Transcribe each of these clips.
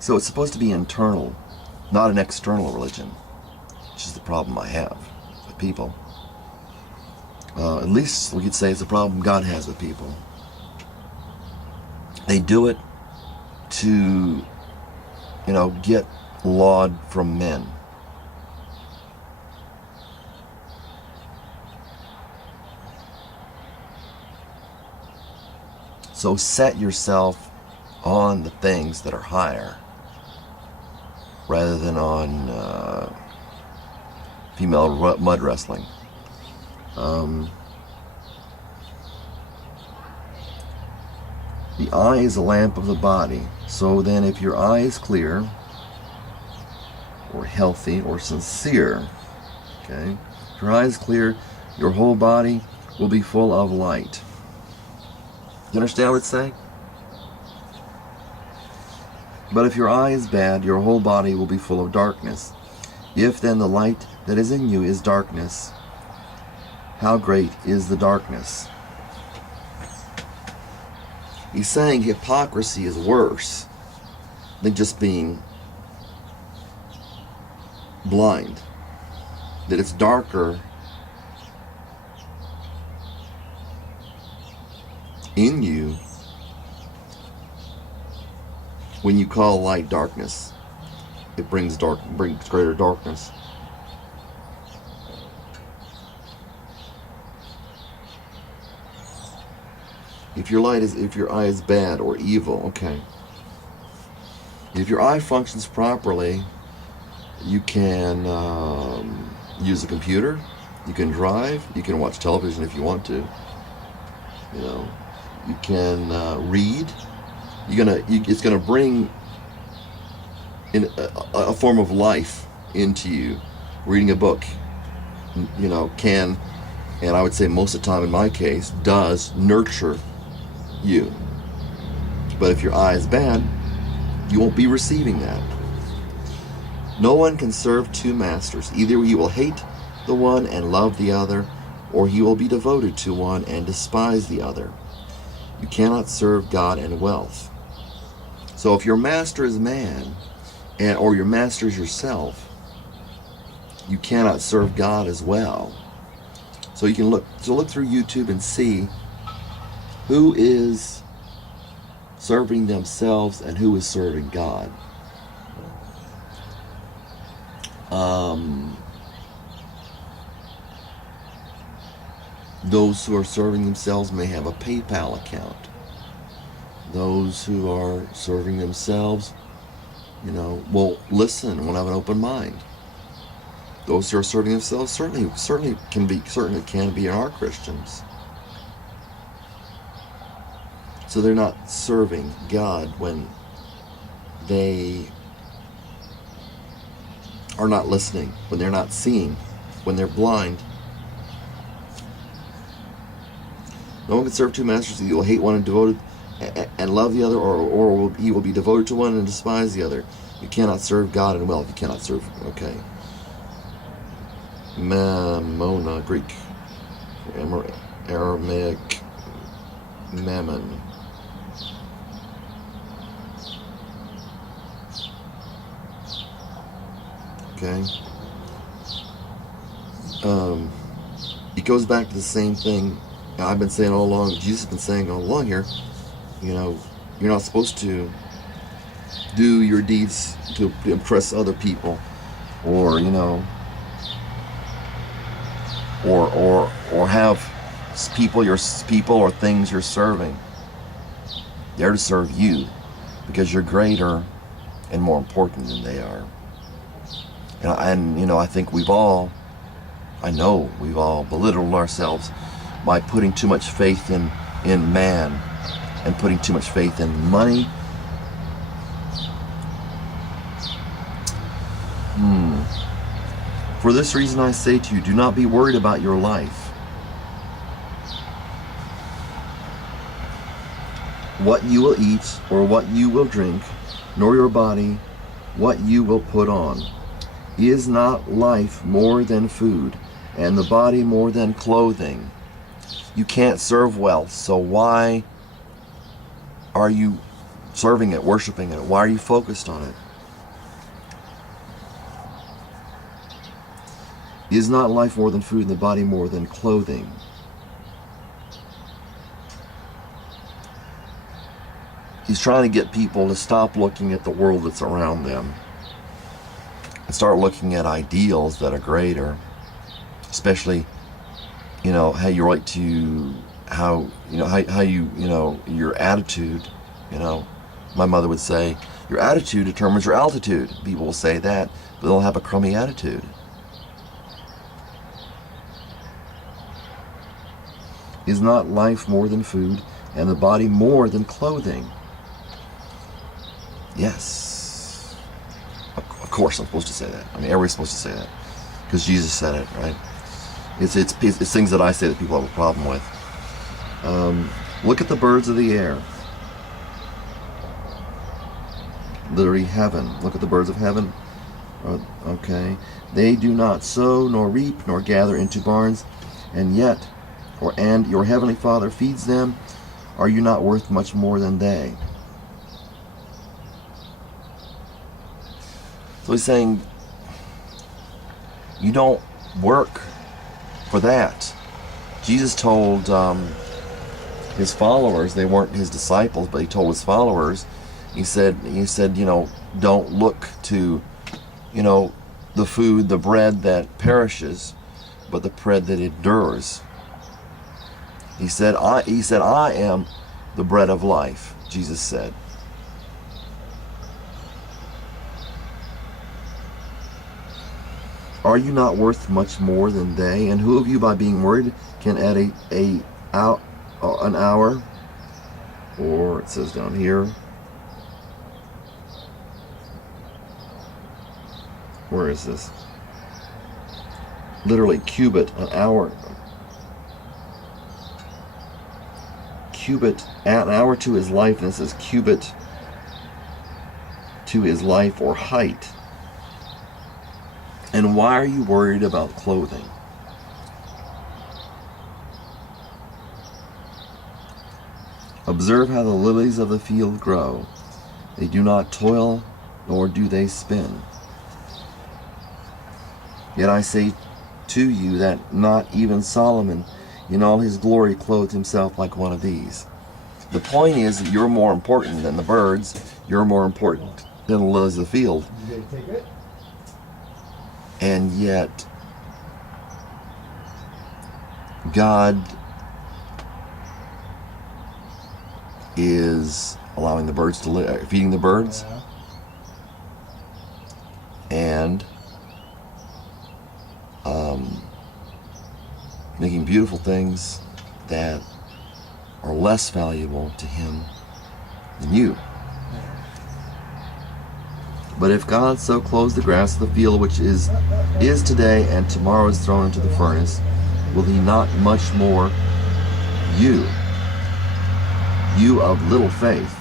So it's supposed to be internal, not an external religion, which is the problem I have with people. At least we could say it's a problem God has with people. They do it to, get laud from men. So set yourself on the things that are higher rather than on female mud wrestling. The eye is a lamp of the body. So then if your eye is clear or healthy or sincere, okay, if your eye is clear, your whole body will be full of light. You understand what it's saying? But if your eye is bad, your whole body will be full of darkness. If then the light that is in you is darkness, how great is the darkness? He's saying hypocrisy is worse than just being blind. That it's darker in you when you call light darkness. It brings greater darkness. If your eye is bad or evil, okay. If your eye functions properly, you can use a computer, you can drive, you can watch television if you want to. You can read. It's gonna bring in a form of life into you. Reading a book, can, and I would say most of the time in my case, does nurture you. But if your eye is bad, you won't be receiving that. No one can serve two masters. Either he will hate the one and love the other, or he will be devoted to one and despise the other. You cannot serve God and wealth. So if your master is man, or your master is yourself, you cannot serve God as well. So you can look through YouTube and see who is serving themselves and who is serving God. Those who are serving themselves may have a PayPal account. Those who are serving themselves, will listen, will have an open mind. Those who are serving themselves certainly can be and are Christians. So they're not serving God when they are not listening, when they're not seeing, when they're blind. No one can serve two masters. He will hate one and love the other, or he will be devoted to one and despise the other. You cannot serve God and wealth. You cannot serve, okay. Mammona, Greek. Aramaic, mammon. Okay. It goes back to the same thing I've been saying all along. Jesus has been saying all along here. You're not supposed to do your deeds to impress other people, or or have people or things you're serving. They're to serve you because you're greater and more important than they are. And I think we've all belittled ourselves by putting too much faith in man and putting too much faith in money. For this reason I say to you, do not be worried about your life, what you will eat or what you will drink, nor your body, what you will put on. Is not life more than food, and the body more than clothing? You can't serve wealth, so why are you serving it, worshiping it? Why are you focused on it? Is not life more than food and the body more than clothing? He's trying to get people to stop looking at the world that's around them and start looking at ideals that are greater, especially, how you relate to how you, your attitude. My mother would say, your attitude determines your altitude. People will say that, but they'll have a crummy attitude. Is not life more than food and the body more than clothing? Yes. Of course I'm supposed to say that. I mean, everybody's supposed to say that because Jesus said it, right? It's things that I say that people have a problem with. Look at the birds of the air. Literally heaven. Look at the birds of heaven. Okay. They do not sow, nor reap, nor gather into barns, and your heavenly Father feeds them. Are you not worth much more than they? So he's saying, you don't work for that. Jesus told his followers, they weren't his disciples, but he told his followers, he said, don't look to, the food, the bread that perishes, but the bread that endures. He said, I am the bread of life, Jesus said. Are you not worth much more than they? And who of you, by being worried, can add an hour? Or it says down here, where is this? Literally, cubit, an hour. Cubit, an hour to his life, and it says cubit to his life or height. And why are you worried about clothing? Observe how the lilies of the field grow. They do not toil, nor do they spin. Yet I say to you that not even Solomon in all his glory clothed himself like one of these. The point is that you're more important than the birds. You're more important than the lilies of the field. And yet, God is allowing the birds to live, feeding the birds, and making beautiful things that are less valuable to him than you. But if God so clothes the grass of the field, which is today and tomorrow is thrown into the furnace, will he not much more you of little faith?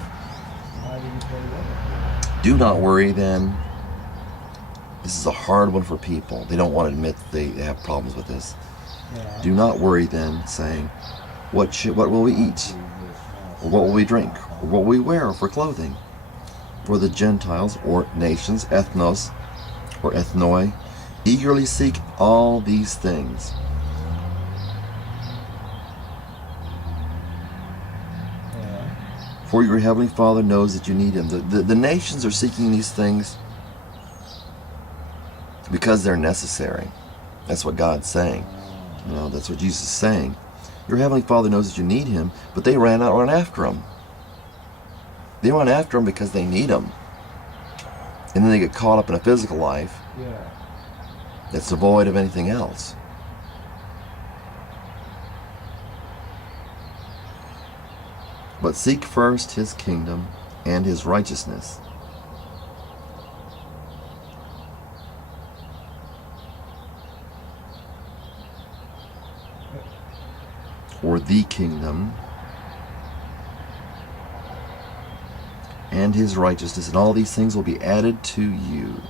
Do not worry then. This is a hard one for people. They don't want to admit they have problems with this. Do not worry then, saying, what will we eat? Or what will we drink? Or what will we wear for clothing? For the Gentiles, or nations, ethnos, or ethnoi, eagerly seek all these things. For your heavenly Father knows that you need him. The nations are seeking these things because they're necessary. That's what God's saying. That's what Jesus is saying. Your heavenly Father knows that you need him, but they run after him. They run after him because they need him. And then they get caught up in a physical life that's devoid of anything else. But seek first his kingdom and his righteousness. Or the kingdom and his righteousness, and all these things will be added to you.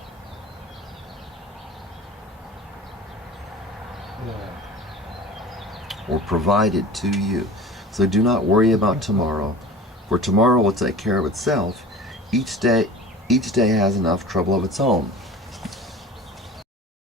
Or provided to you. So do not worry about tomorrow, For tomorrow will take care of itself. Each day has enough trouble of its own.